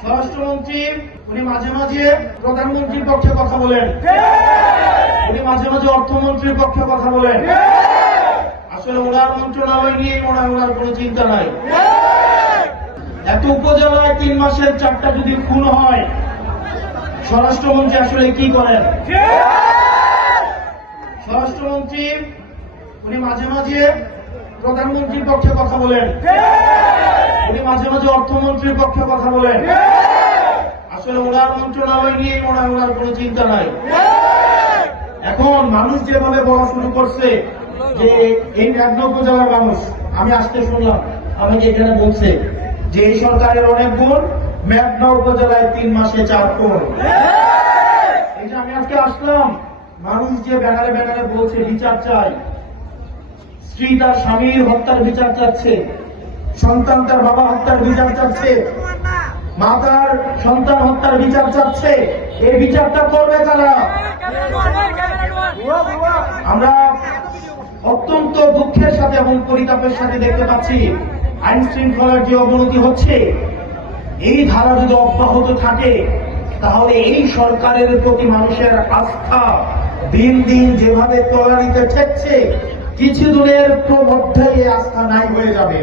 স্বরাষ্ট্রমন্ত্রী উনি মাঝে মাঝে প্রধানমন্ত্রীর পক্ষে কথা বলেন, উনি মাঝে মাঝে অর্থমন্ত্রীর পক্ষে কথা বলেন। আসলে ওনার মন্ত্রণালয় নিয়ে ওনার কোনো চিন্তা নাই। এত উপজেলায় 3 মাসের 4টা যদি খুন হয়, স্বরাষ্ট্রমন্ত্রী আসলে কি করেন? স্বরাষ্ট্রমন্ত্রী উনি মাঝে মাঝে প্রধানমন্ত্রীর পক্ষে কথা বলেন, উনি মাঝে মাঝে অর্থমন্ত্রীর পক্ষে কথা বলেন। আসলে ওনার মন্ত্রণালয় নিয়ে ওনার কোনো চিন্তা নাই। এখন মানুষ যেভাবে বলা শুরু করছে যে এই মেঘনা উপজেলার মানুষ, আমি আসতে শুনলাম আমাকে এখানে বলছে যে এই সরকারের অনেক গুণ, মেঘনা উপজেলায় 3 মাসে 4 খুন। এই যে আমি আজকে আসলাম, মানুষ যে ব্যানারে ব্যানারে বলছে বিচার চাই, স্ত্রী তার স্বামীর হত্যার বিচার চাচ্ছে, সন্তান তার বাবা হত্যার বিচার চাচ্ছে, মা তার সন্তান হত্যার বিচার চাচ্ছে। এই বিচারটা করবে কারা? আমরা অত্যন্ত দুঃখের সাথে এবং পরিতাপের সাথে দেখতে পাচ্ছি আইন শৃঙ্খলার যে অবনতি হচ্ছে, এই ধারা যদি অব্যাহত থাকে তাহলে এই সরকারের প্রতি মানুষের আস্থা দিন দিন যেভাবে তলানিতে ঠেকছে, কিছুদিনের মধ্যেই এই আস্থা নাই হয়ে যাবে।